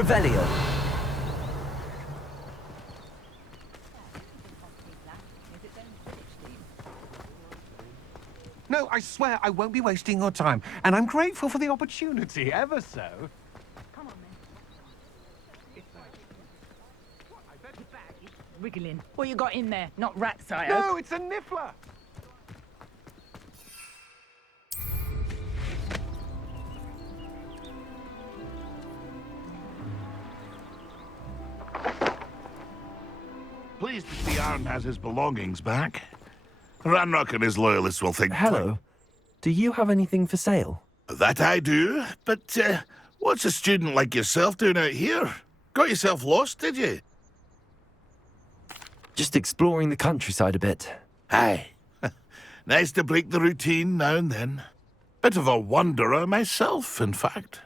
Revelio. No, I swear I won't be wasting your time, and I'm grateful for the opportunity, ever so. Come on, then. Your bag is wriggling. What you got in there? Not rats, I hope. No, it's a niffler! Pleased to see Arn has his belongings back. Ranrock and his loyalists will think... Hello. Do you have anything for sale? That I do, but what's a student like yourself doing out here? Got yourself lost, did you? Just exploring the countryside a bit. Aye. Nice to break the routine now and then. Bit of a wanderer myself, in fact.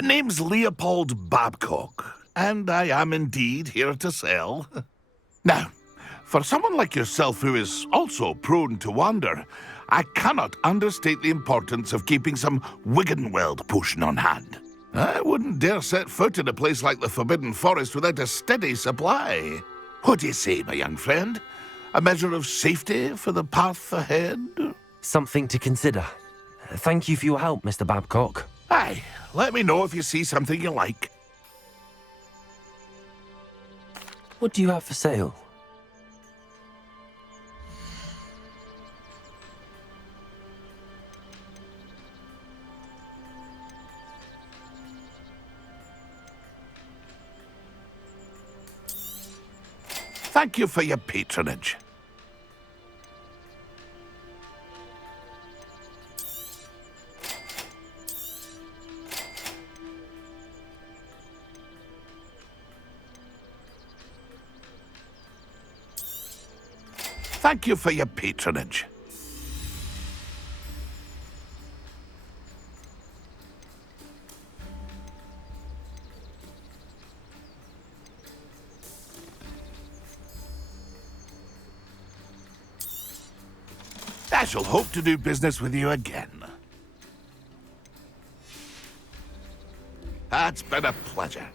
Name's Leopold Babcock, and I am indeed here to sell. Now, for someone like yourself who is also prone to wander, I cannot understate the importance of keeping some Wiggenweld potion on hand. I wouldn't dare set foot in a place like the Forbidden Forest without a steady supply. What do you say, my young friend? A measure of safety for the path ahead? Something to consider. Thank you for your help, Mr. Babcock. Aye, let me know if you see something you like. What do you have for sale? Thank you for your patronage. Thank you for your patronage. I shall hope to do business with you again. It's been a pleasure.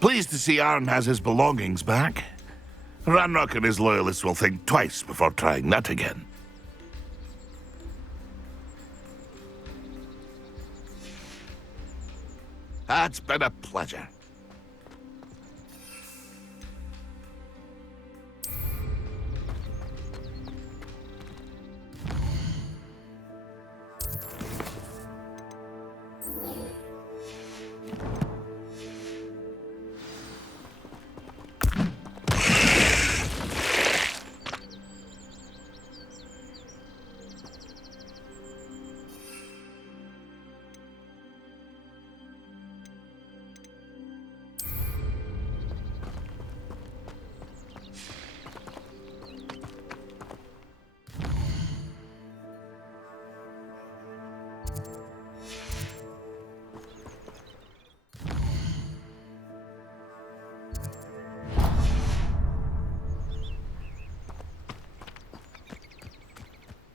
Pleased to see Arn has his belongings back. Ranrock and his loyalists will think twice before trying that again. It's been a pleasure.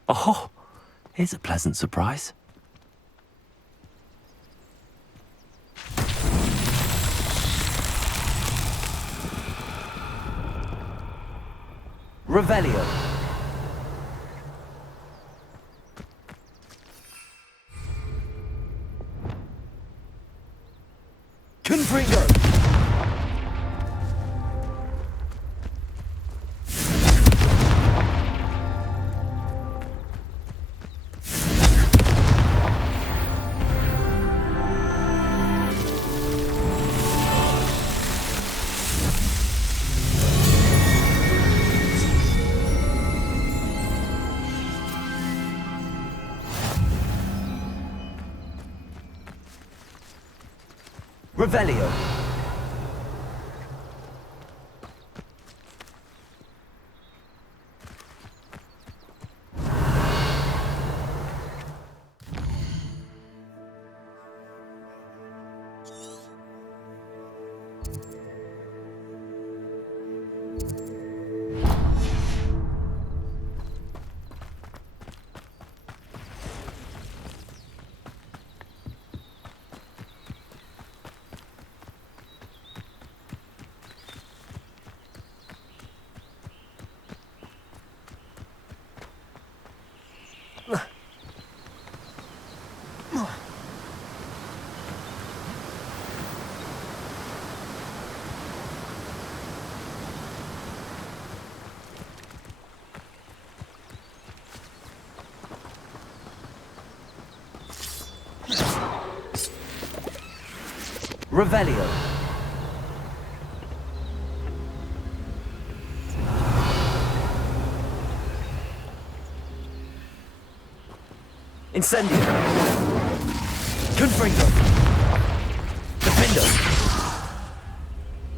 Oh, here's a pleasant surprise. Revelio. Confringo. Revelio. Revelio. Incendio. Confringo. Defendo.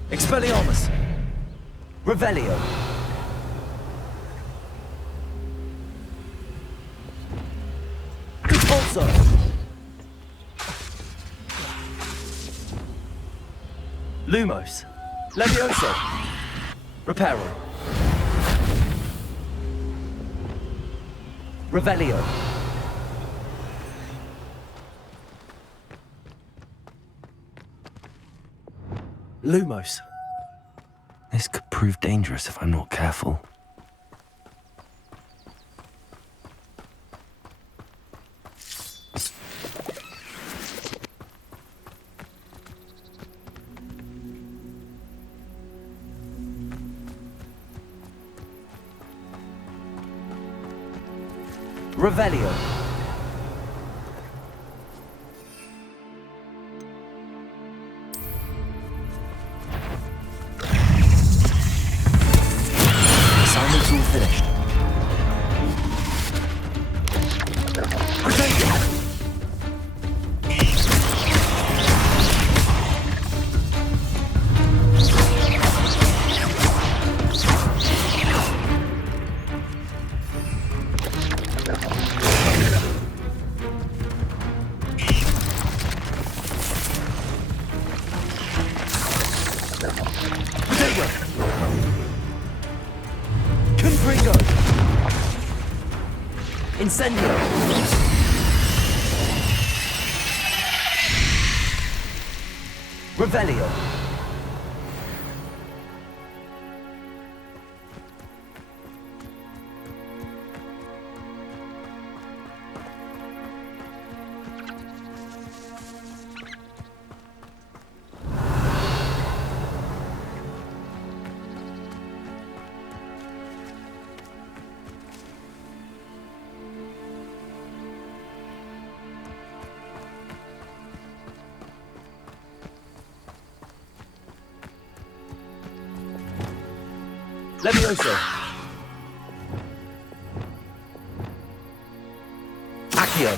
Expelliarmus. Revelio. Compulso. Lumos. Levioso. Reparo. Revelio. Lumos. This could prove dangerous if I'm not careful. Revelio. Assignment's all finished. Confringo. Incendio. Revelio. Levioso. Accio.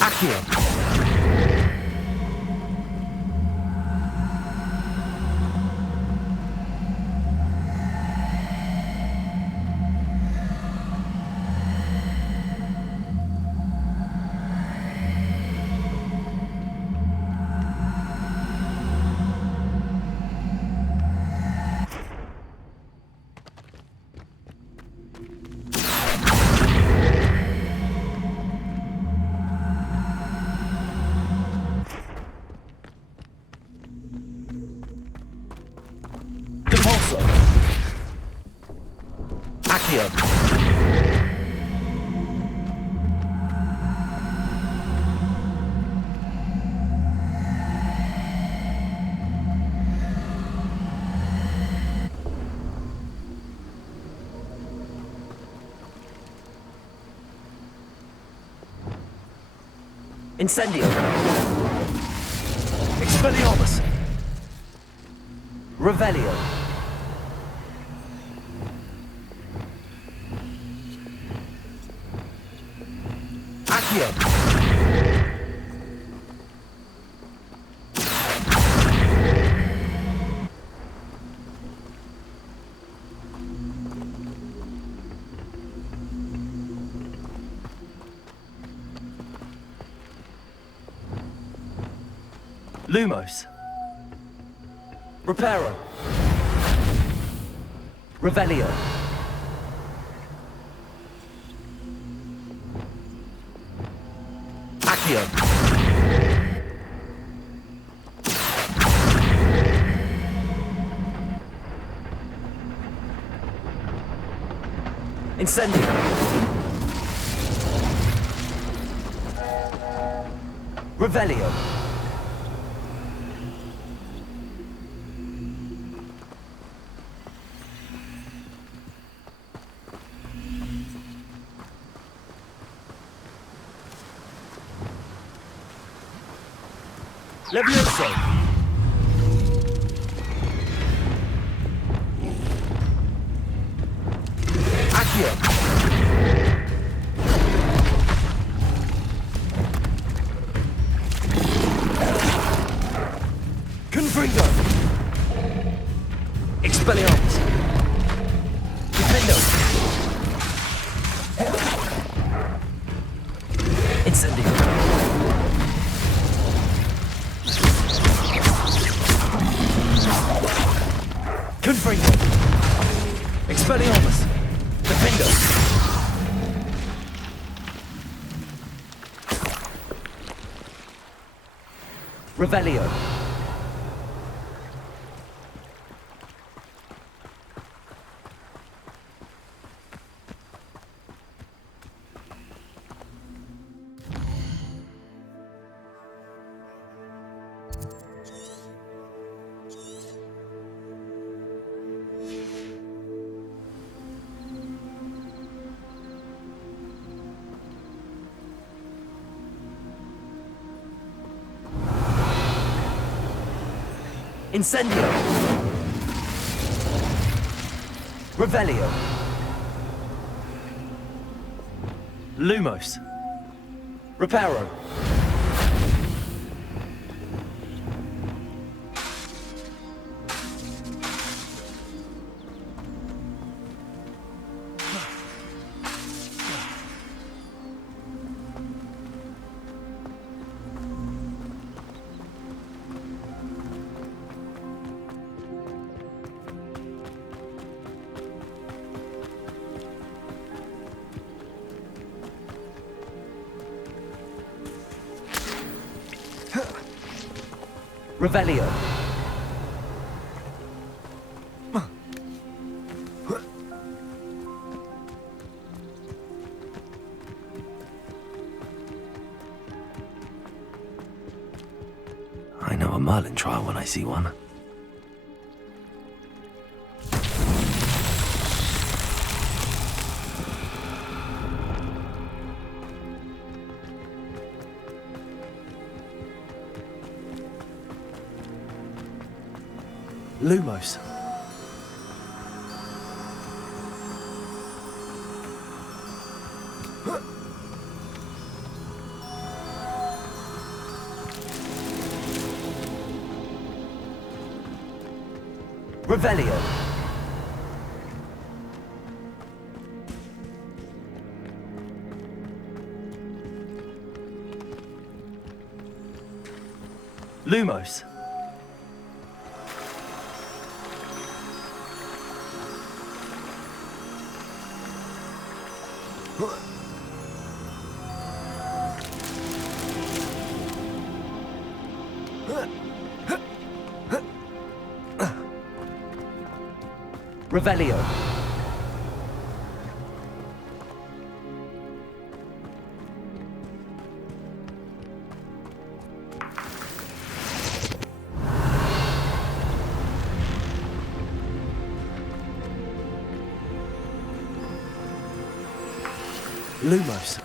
Accio. Compulso. Accio. Incendio. Expelliarmus. Revelio. Accio. Lumos. Reparo. Revelio. Accio. Incendio. Revelio. Levioso. Accio. Confringo. Expelliarmus. Defendo. Incendio. Confringo. Expelliarmus. Defendo. Revelio. Incendio. Revelio. Lumos. Reparo. Revelio. I know a Merlin trial when I see one. Lumos. Revelio. Lumos. Revelio. Lumos.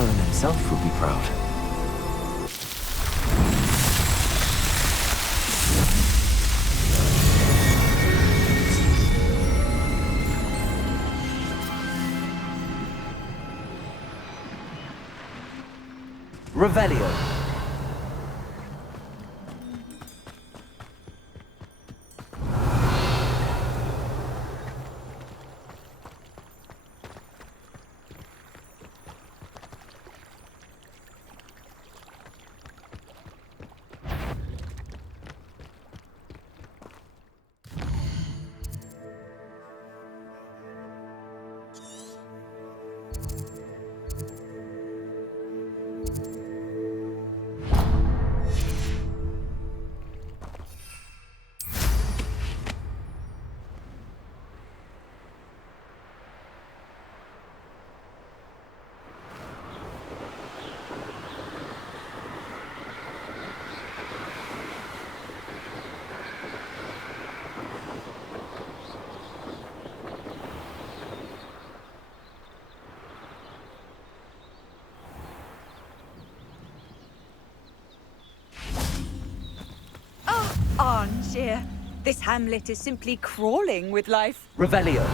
Merlin himself would be proud. Revelio. Armchair. This hamlet is simply crawling with life. Revelio.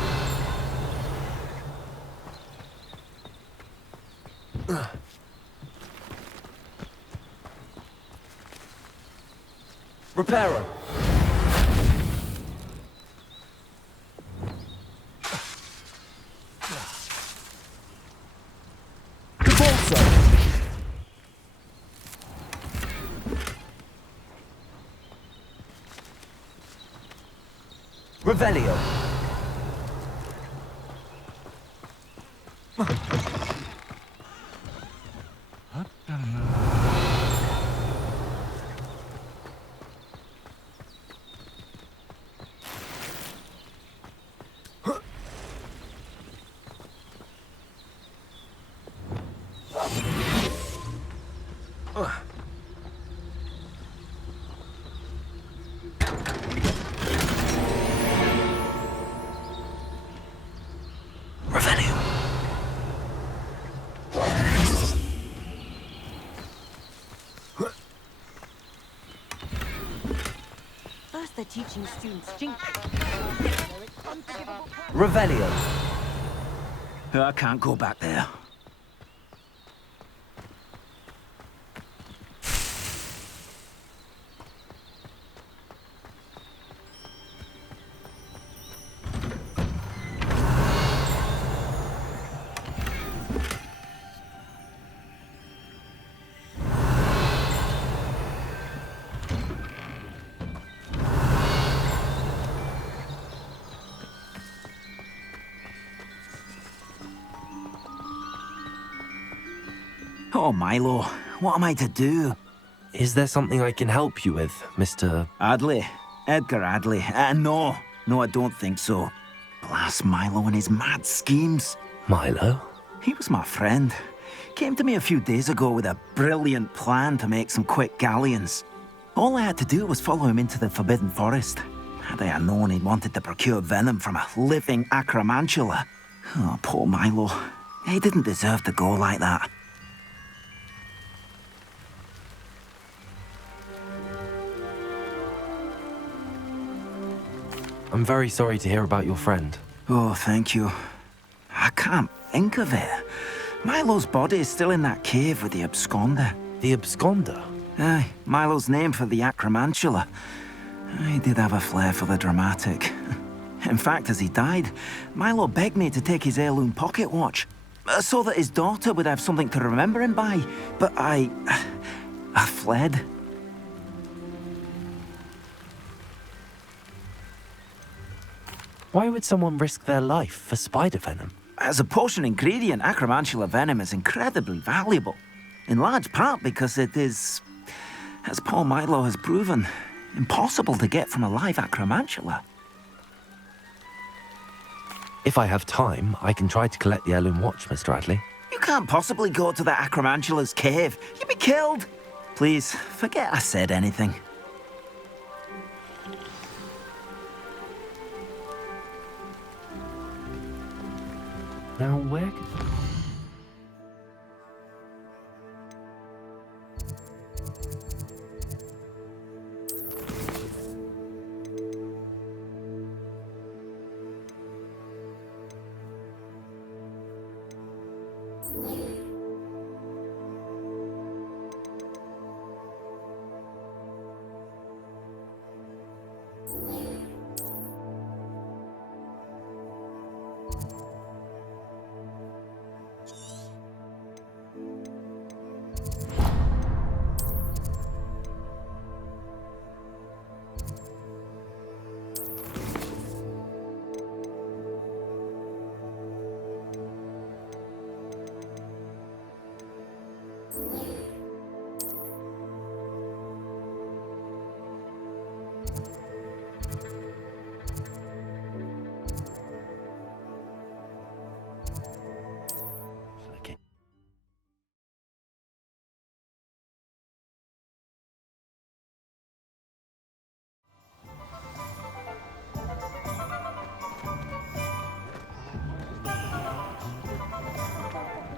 Reparo. Revelio. They're teaching students jink. Revelio. I can't go back there. Oh, Milo, what am I to do? Is there something I can help you with, Mr. Adley? Edgar Adley? No, I don't think so. Blast Milo and his mad schemes. Milo? He was my friend. Came to me a few days ago with a brilliant plan to make some quick galleons. All I had to do was follow him into the Forbidden Forest. Had I known he'd wanted to procure venom from a living acromantula. Oh, poor Milo. He didn't deserve to go like that. I'm very sorry to hear about your friend. Oh, thank you. I can't think of it. Milo's body is still in that cave with the absconder. The absconder? Aye, Milo's name for the acromantula. He did have a flair for the dramatic. In fact, as he died, Milo begged me to take his heirloom pocket watch, so that his daughter would have something to remember him by. But I fled. Why would someone risk their life for spider venom? As a potion ingredient, acromantula venom is incredibly valuable. In large part because it is, as poor Milo has proven, impossible to get from a live acromantula. If I have time, I can try to collect the heirloom watch, Mr. Adley. You can't possibly go to the acromantula's cave. You'd be killed. Please, forget I said anything. Now, where...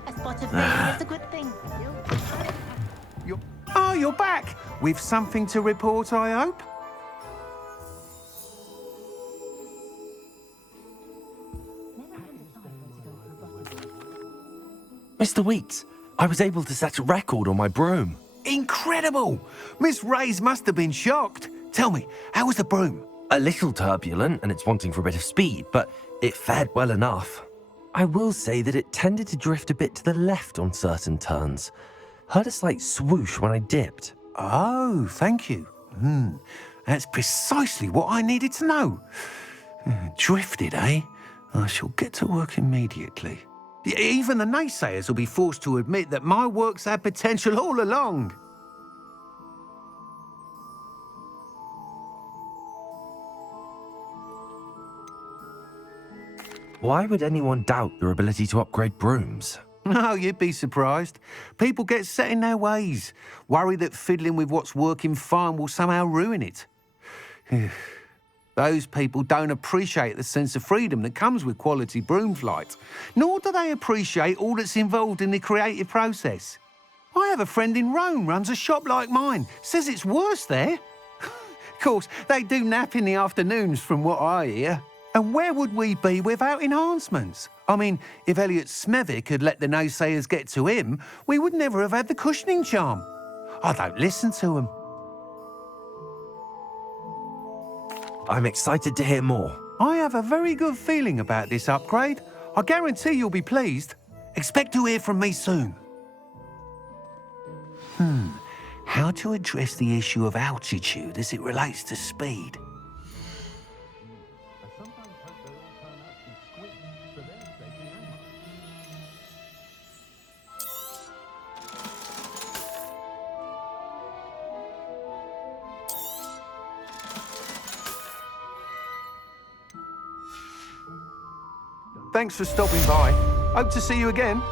A spot of rain is a good thing. You're back! With something to report, I hope? Mr. Weeks, I was able to set a record on my broom. Incredible! Miss Reyes must have been shocked. Tell me, how was the broom? A little turbulent and it's wanting for a bit of speed, but it fared well enough. I will say that it tended to drift a bit to the left on certain turns. Heard a slight swoosh when I dipped. Oh, thank you. That's precisely what I needed to know. Drifted, eh? I shall get to work immediately. Even the naysayers will be forced to admit that my work's had potential all along. Why would anyone doubt your ability to upgrade brooms? No, you'd be surprised. People get set in their ways, worry that fiddling with what's working fine will somehow ruin it. Those people don't appreciate the sense of freedom that comes with quality broom flight, nor do they appreciate all that's involved in the creative process. I have a friend in Rome runs a shop like mine, says it's worse there. Of course, they do nap in the afternoons from what I hear. And where would we be without enhancements? I mean, if Elliot Smethwick had let the naysayers get to him, we would never have had the cushioning charm. I don't listen to him. I'm excited to hear more. I have a very good feeling about this upgrade. I guarantee you'll be pleased. Expect to hear from me soon. How to address the issue of altitude as it relates to speed? Thanks for stopping by. Hope to see you again.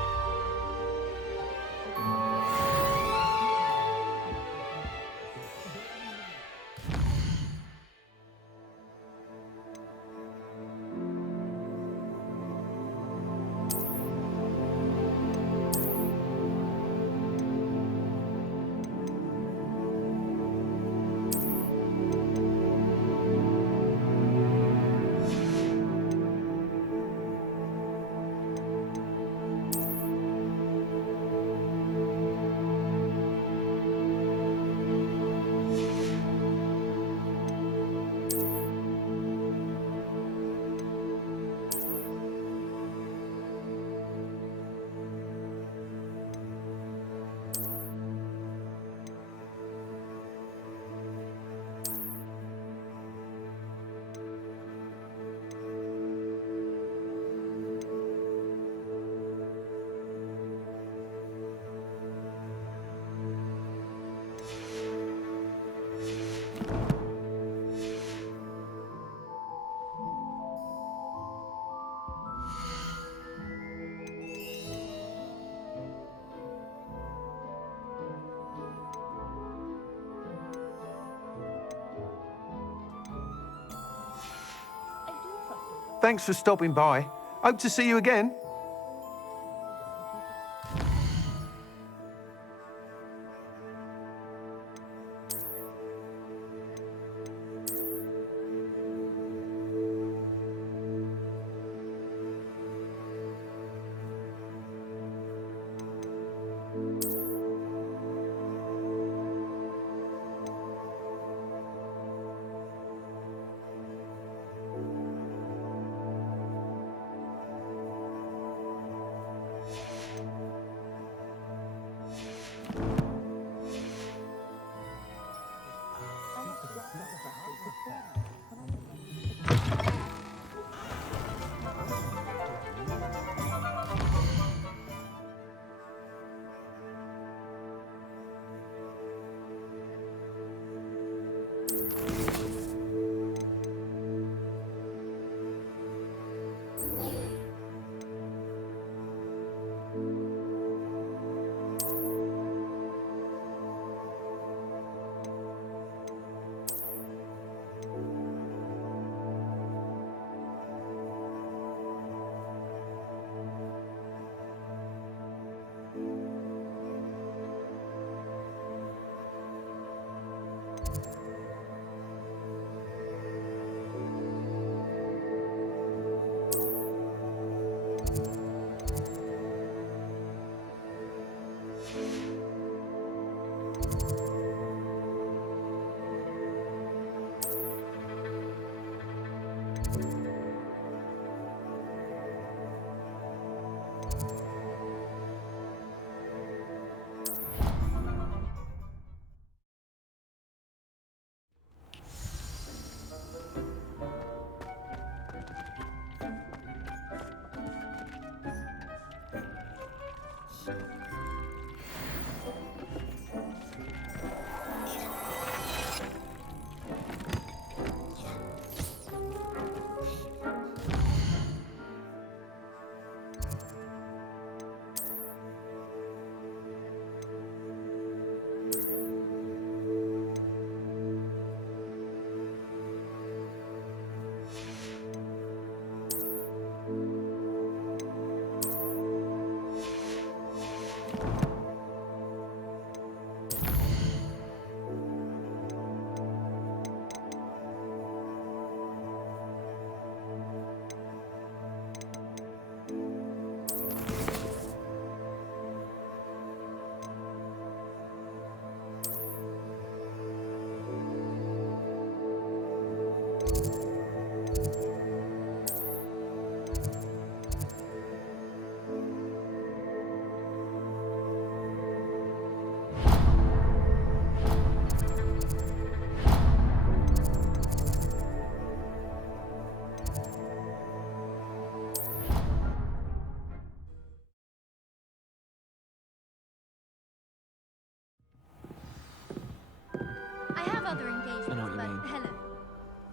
Thanks for stopping by. Hope to see you again.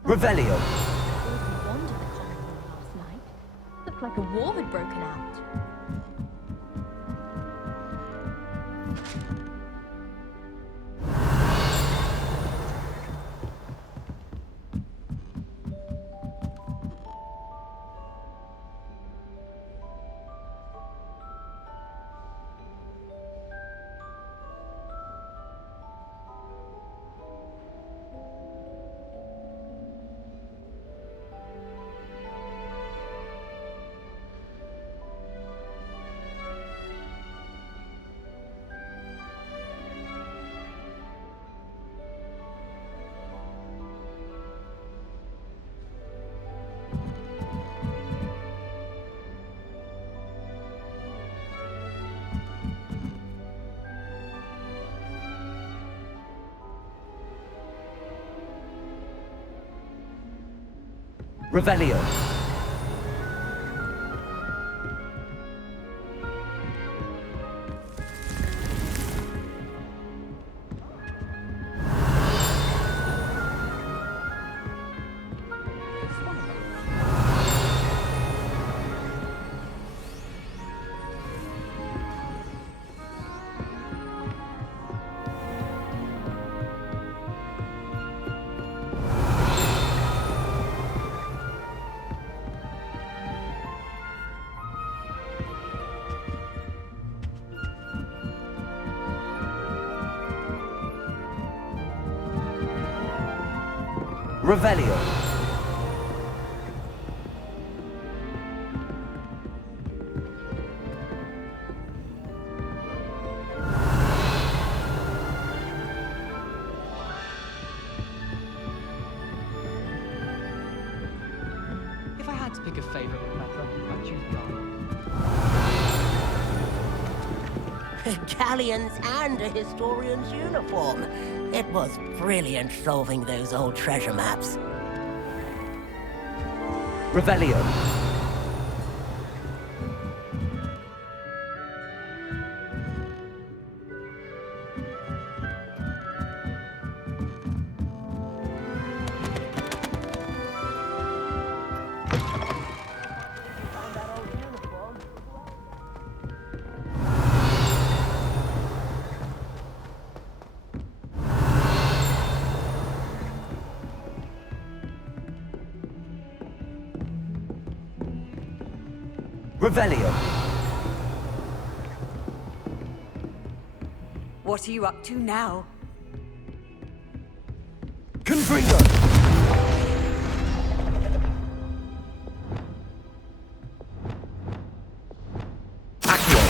Revelio. There was a wand in the common room last night. Looked like a war had broken out. Revelio. Revelio. If I had to pick a favorite Professor, I'd choose Guy. Galleons and a historian's uniform. It was brilliant solving those old treasure maps. Revelio. Revelio. What are you up to now? Confringo. Accio.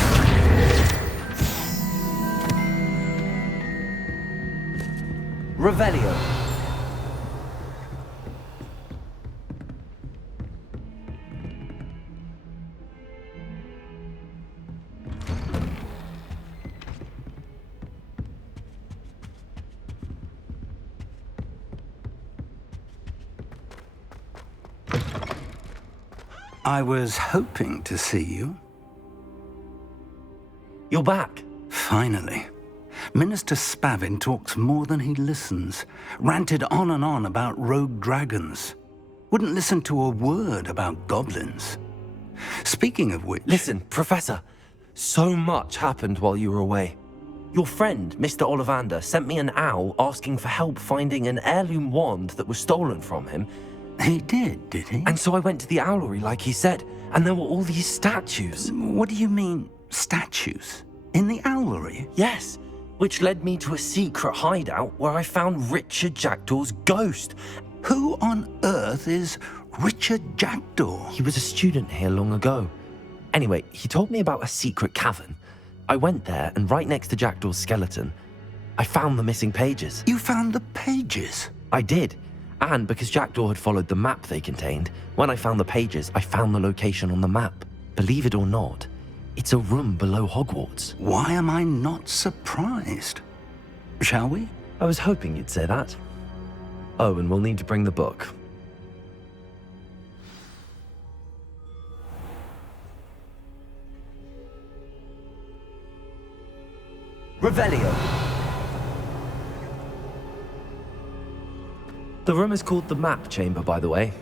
Revelio. I was hoping to see you. You're back. Finally. Minister Spavin talks more than he listens. Ranted on and on about rogue dragons. Wouldn't listen to a word about goblins. Speaking of which... Listen, Professor, so much happened while you were away. Your friend, Mr. Ollivander, sent me an owl asking for help finding an heirloom wand that was stolen from him. He did he? And so I went to the owlery like he said, and there were all these statues. What do you mean, statues? In the owlery? Yes, which led me to a secret hideout where I found Richard Jackdaw's ghost. Who on earth is Richard Jackdaw? He was a student here long ago. Anyway, he told me about a secret cavern. I went there, and right next to Jackdaw's skeleton, I found the missing pages. You found the pages? I did. And because Jackdaw had followed the map they contained, when I found the pages, I found the location on the map. Believe it or not, it's a room below Hogwarts. Why am I not surprised? Shall we? I was hoping you'd say that. Oh, and we'll need to bring the book. Revelio. The room is called the Map Chamber, by the way.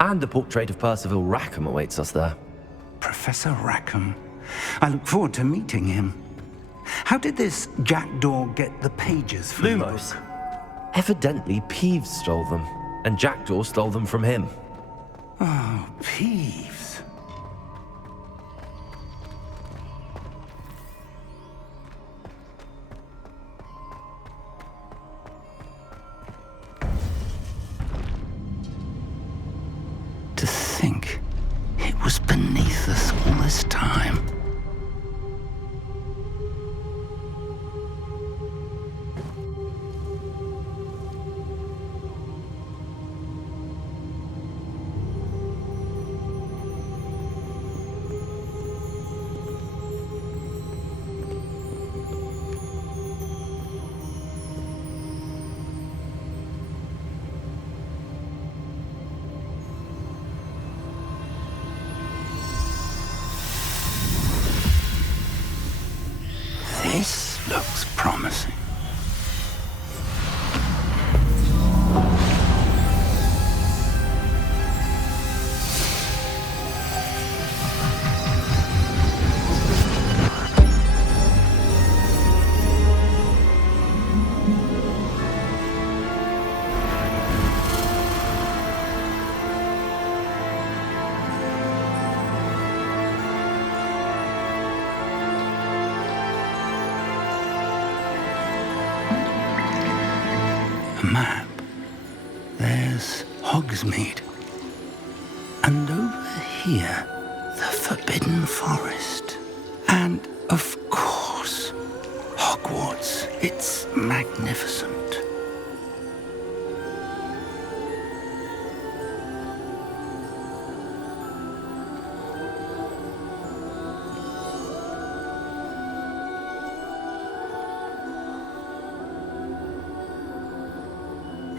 And a portrait of Percival Rackham awaits us there. Professor Rackham. I look forward to meeting him. How did this jackdaw get the pages from the Lumos. book? Evidently, Peeves stole them, and Jackdaw stole them from him. Oh, Peeves. To think it was beneath us all this time. This looks promising. A map. There's Hogsmeade. And over here, the Forbidden Forest. And, of course, Hogwarts. It's magnificent.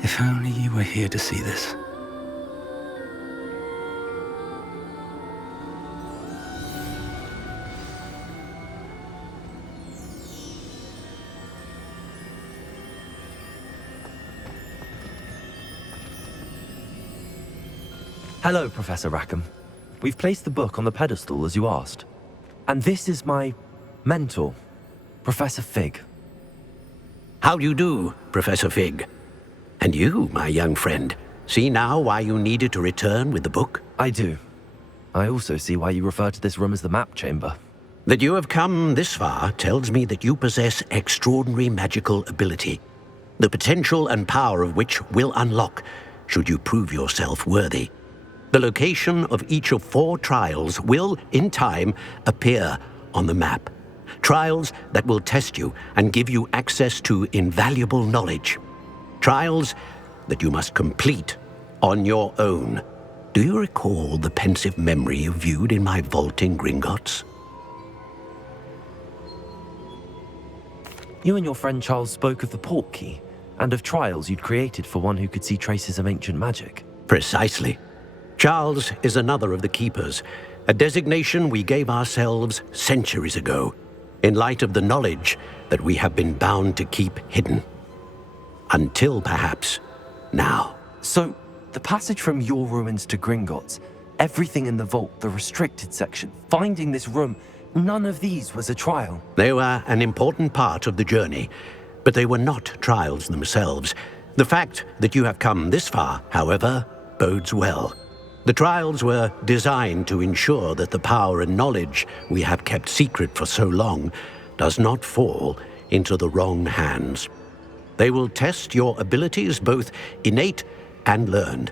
If only you were here to see this. Hello, Professor Rackham. We've placed the book on the pedestal as you asked. And this is my mentor, Professor Fig. How do you do, Professor Fig? And you, my young friend, see now why you needed to return with the book? I do. I also see why you refer to this room as the Map Chamber. That you have come this far tells me that you possess extraordinary magical ability, the potential and power of which will unlock should you prove yourself worthy. The location of each of 4 trials will, in time, appear on the map. Trials that will test you and give you access to invaluable knowledge. Trials that you must complete on your own. Do you recall the pensive memory you viewed in my vault in Gringotts? You and your friend Charles spoke of the Portkey and of trials you'd created for one who could see traces of ancient magic. Precisely. Charles is another of the Keepers, a designation we gave ourselves centuries ago, in light of the knowledge that we have been bound to keep hidden. Until, perhaps, now. So, the passage from your ruins to Gringotts, everything in the vault, the restricted section, finding this room, none of these was a trial. They were an important part of the journey, but they were not trials themselves. The fact that you have come this far, however, bodes well. The trials were designed to ensure that the power and knowledge we have kept secret for so long does not fall into the wrong hands. They will test your abilities, both innate and learned.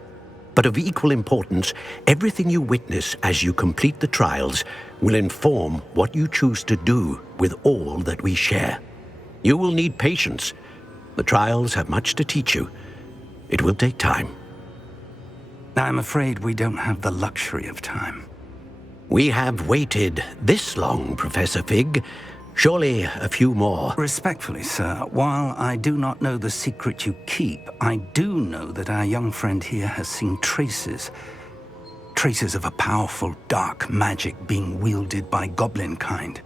But of equal importance, everything you witness as you complete the trials will inform what you choose to do with all that we share. You will need patience. The trials have much to teach you. It will take time. I'm afraid we don't have the luxury of time. We have waited this long, Professor Fig. Surely a few more. Respectfully, sir, while I do not know the secret you keep, I do know that our young friend here has seen traces of a powerful dark magic being wielded by goblin kind.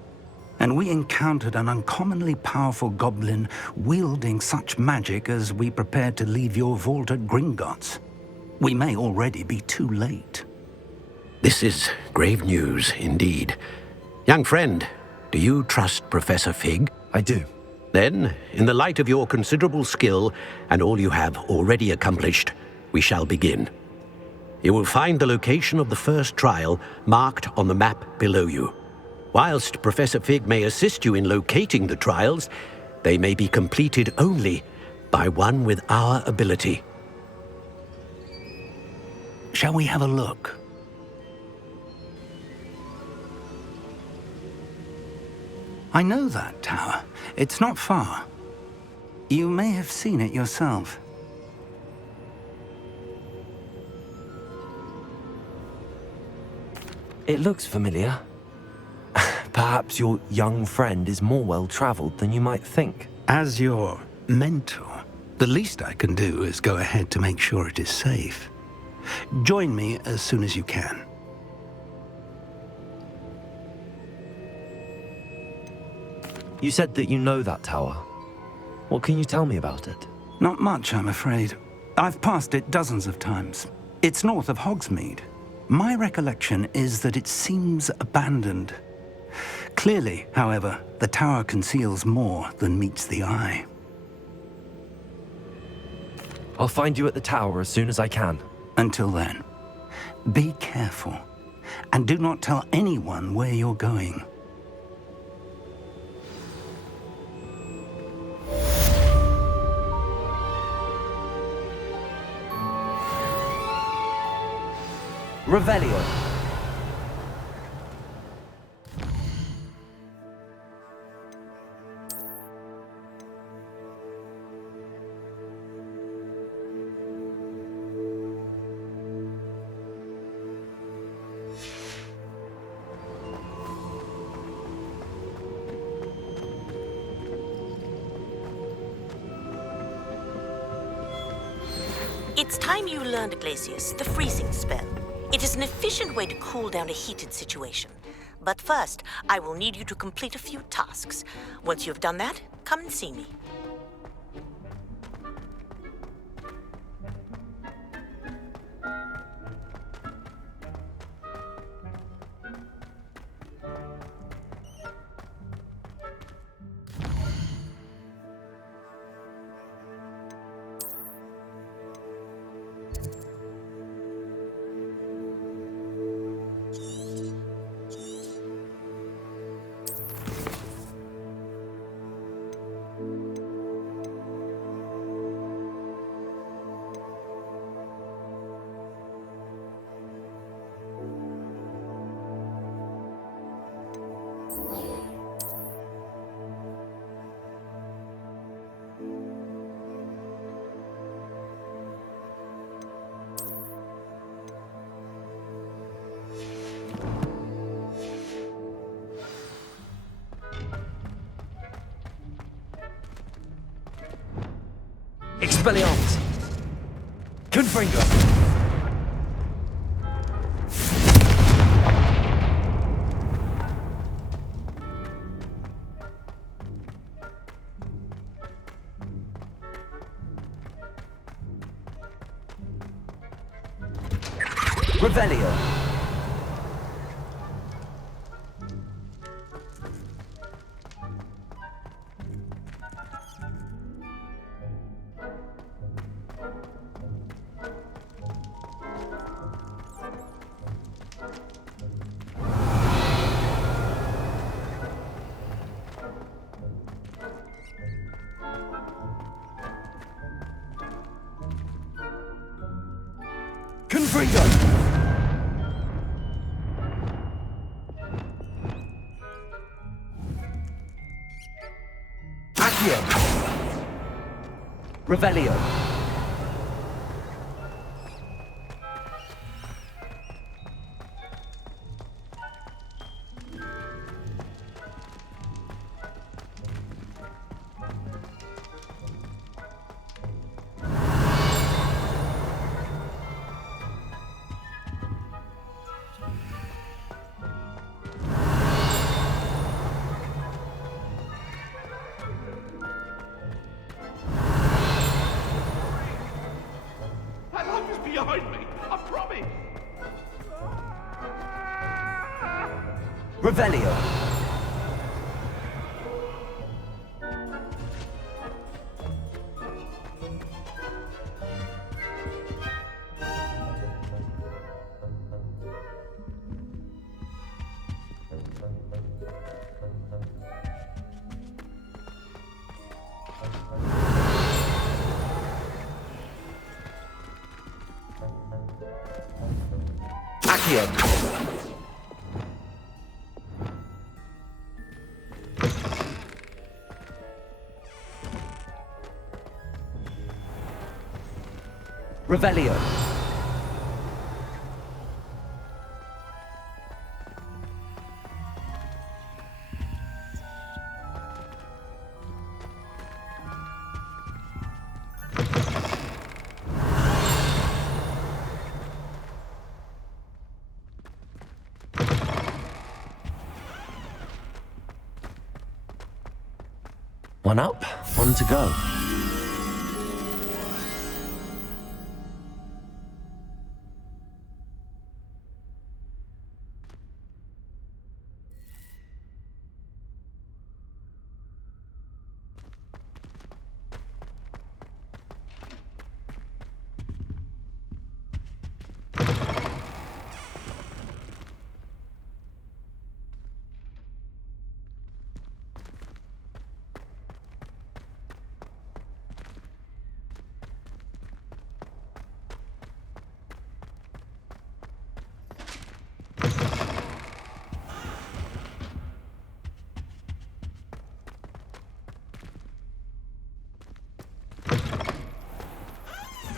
and we encountered an uncommonly powerful goblin wielding such magic as we prepared to leave your vault at Gringotts. We may already be too late. This is grave news indeed. Young friend, do you trust Professor Fig? I do. Then, in the light of your considerable skill and all you have already accomplished, we shall begin. You will find the location of the first trial marked on the map below you. Whilst Professor Fig may assist you in locating the trials, they may be completed only by one with our ability. Shall we have a look? I know that tower. It's not far. You may have seen it yourself. It looks familiar. Perhaps your young friend is more well-traveled than you might think. As your mentor, the least I can do is go ahead to make sure it is safe. Join me as soon as you can. You said that you know that tower. What can you tell me about it? Not much, I'm afraid. I've passed it dozens of times. It's north of Hogsmeade. My recollection is that it seems abandoned. Clearly, however, the tower conceals more than meets the eye. I'll find you at the tower as soon as I can. Until then, be careful, and do not tell anyone where you're going. Revelio. It's time you learned, Glacius, the freezing spell. It is an efficient way to cool down a heated situation. But first, I will need you to complete a few tasks. Once you have done that, come and see me. Expelliarmus! Confringo! Revelio! Confringo! Accio! Revelio! behind me. I promise. Revelio. Accio. Revelio. One up, one to go.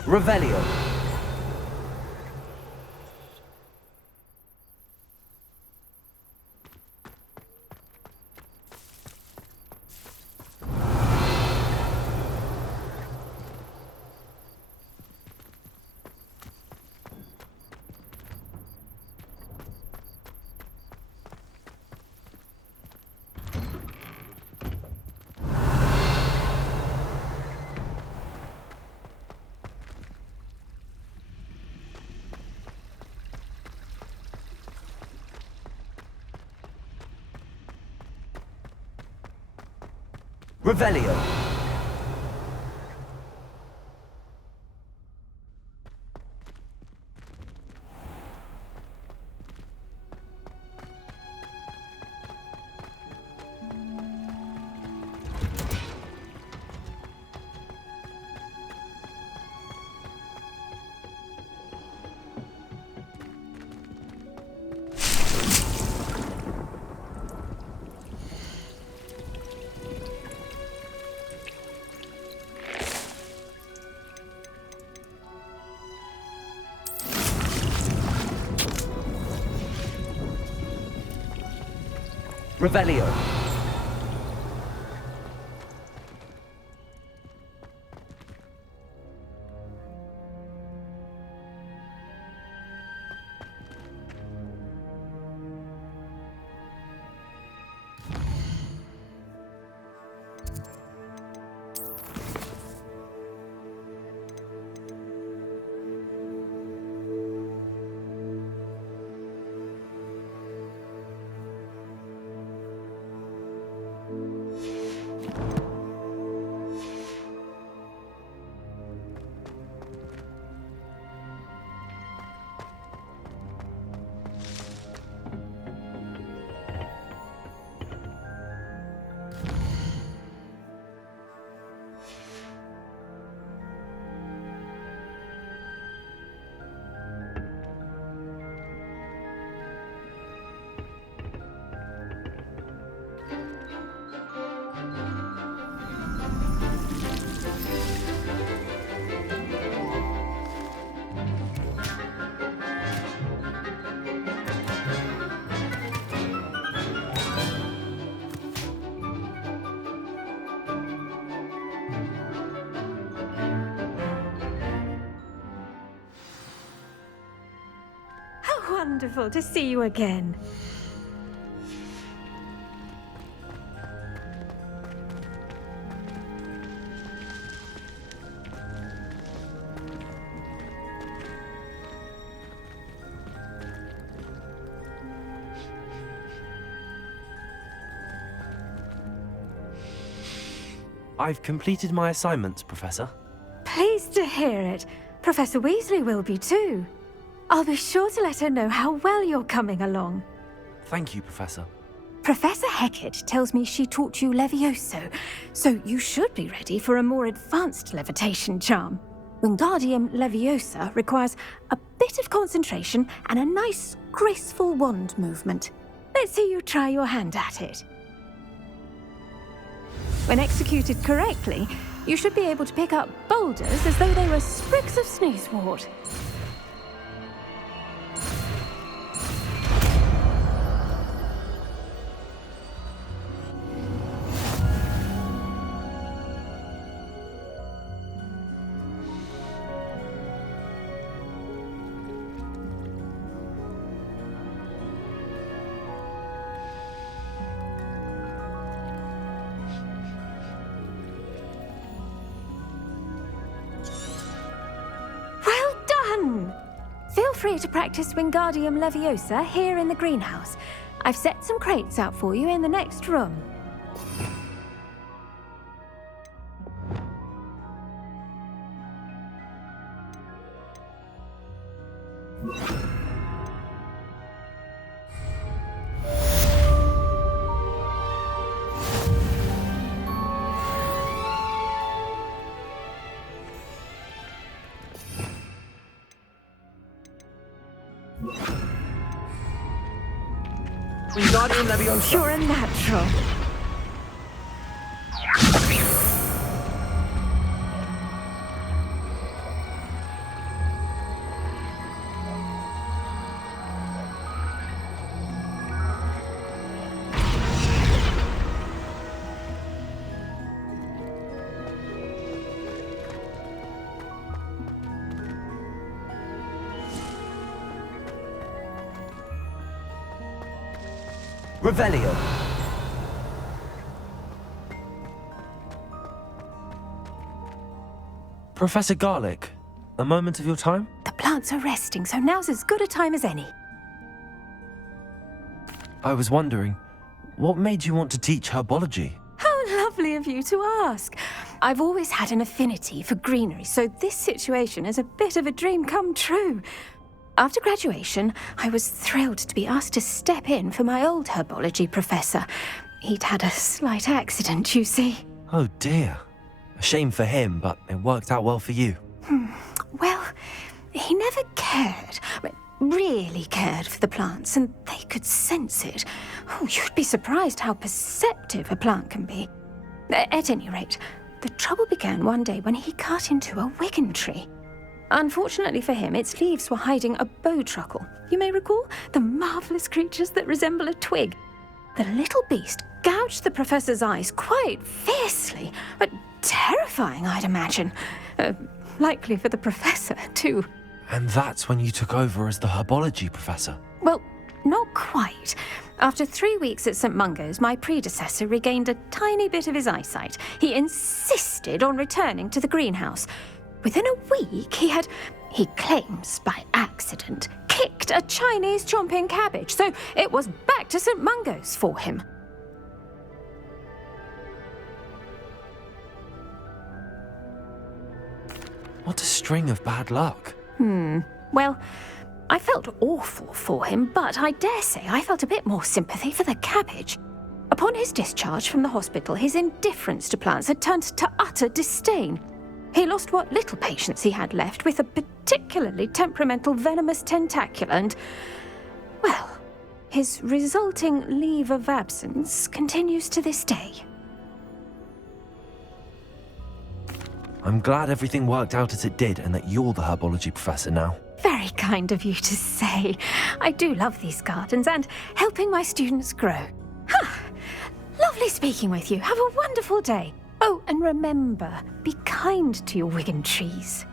Revelio. Revelio. Revelio. Wonderful to see you again. I've completed my assignments, Professor. Pleased to hear it. Professor Weasley will be too. I'll be sure to let her know how well you're coming along. Thank you, Professor. Professor Hecat tells me she taught you Levioso, so you should be ready for a more advanced levitation charm. Wingardium Leviosa requires a bit of concentration and a nice, graceful wand movement. Let's see you try your hand at it. When executed correctly, you should be able to pick up boulders as though they were sprigs of sneezewort. Feel free to practice Wingardium Leviosa here in the greenhouse. I've set some crates out for you in the next room. Wingardium Leviosa. You're a natural. Revelio. Professor Garlick, a moment of your time? The plants are resting, so now's as good a time as any. I was wondering, what made you want to teach herbology? How lovely of you to ask. I've always had an affinity for greenery, so this situation is a bit of a dream come true. After graduation, I was thrilled to be asked to step in for my old herbology professor. He'd had a slight accident, you see. Oh dear. A shame for him, but it worked out well for you. Well, he never cared, really cared for the plants, and they could sense it. Oh, you'd be surprised how perceptive a plant can be. At any rate, the trouble began one day when he cut into a wigan tree. Unfortunately for him, its leaves were hiding a bowtruckle. You may recall the marvellous creatures that resemble a twig. The little beast gouged the professor's eyes quite fiercely, but terrifying, I'd imagine. Likely for the professor, too. And that's when you took over as the herbology professor? Well, not quite. After 3 weeks at St. Mungo's, my predecessor regained a tiny bit of his eyesight. He insisted on returning to the greenhouse. Within a week, he claims by accident, kicked a Chinese chomping cabbage, so it was back to St. Mungo's for him. What a string of bad luck. Well, I felt awful for him, but I dare say I felt a bit more sympathy for the cabbage. Upon his discharge from the hospital, his indifference to plants had turned to utter disdain. He lost what little patience he had left with a particularly temperamental venomous tentacula and, well, his resulting leave of absence continues to this day. I'm glad everything worked out as it did and that you're the herbology professor now. Very kind of you to say. I do love these gardens and helping my students grow. Lovely speaking with you. Have a wonderful day. Oh, and remember, be kind to your wigan trees.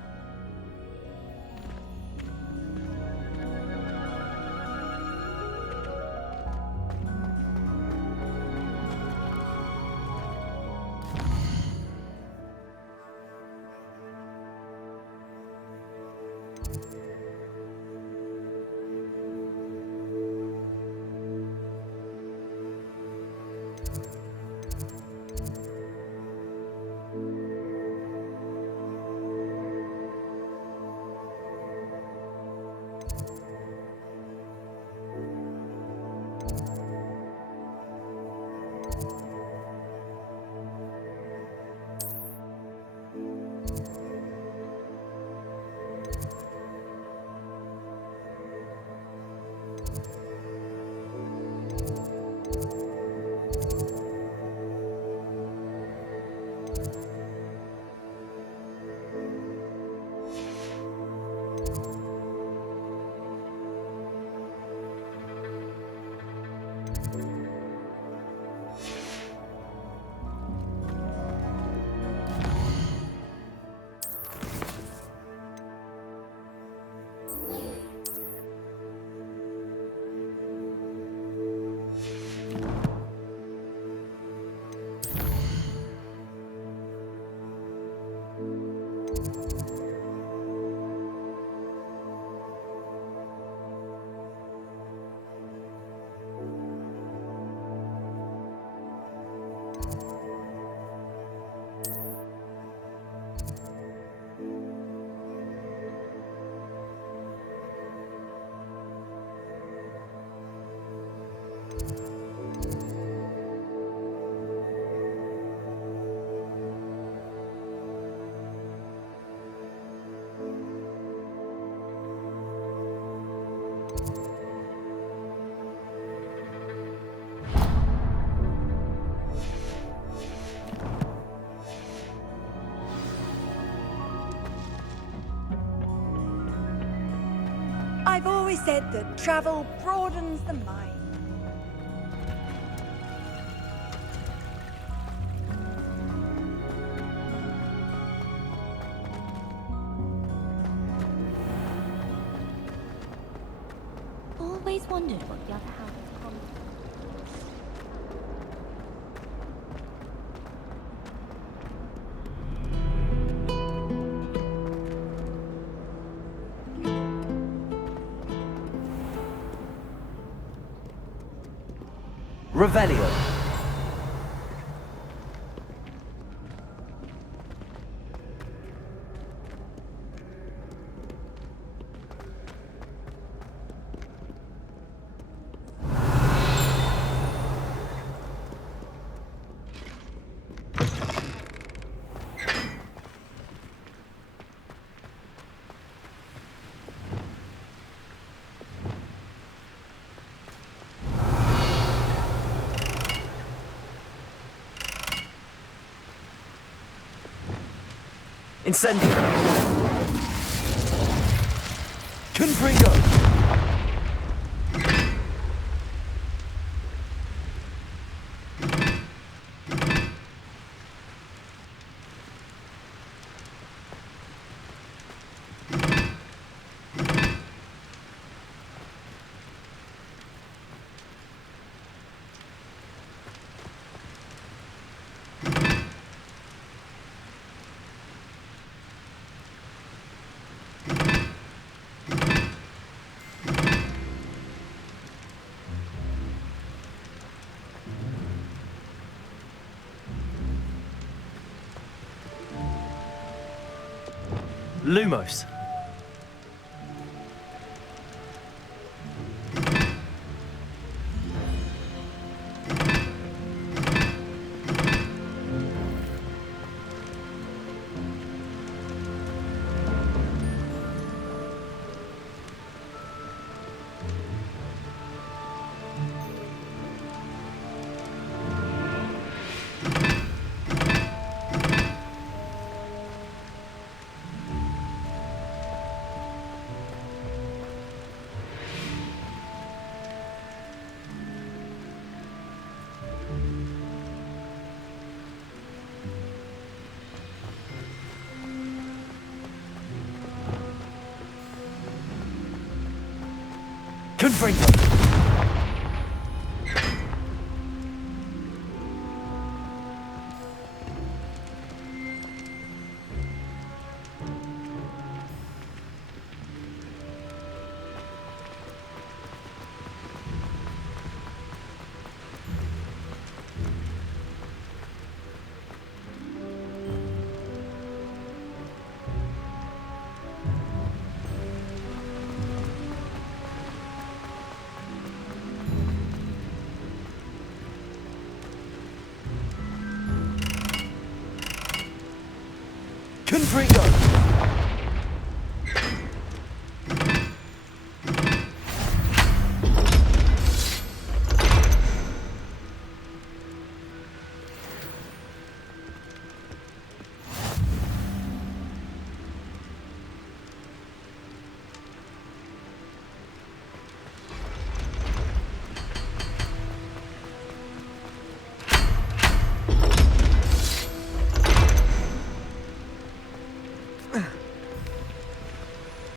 always said that travel broadens the mind. Always wondered what the other house was called. Revelio. Incendio. Confringo. Lumos. Confringo. Confringo.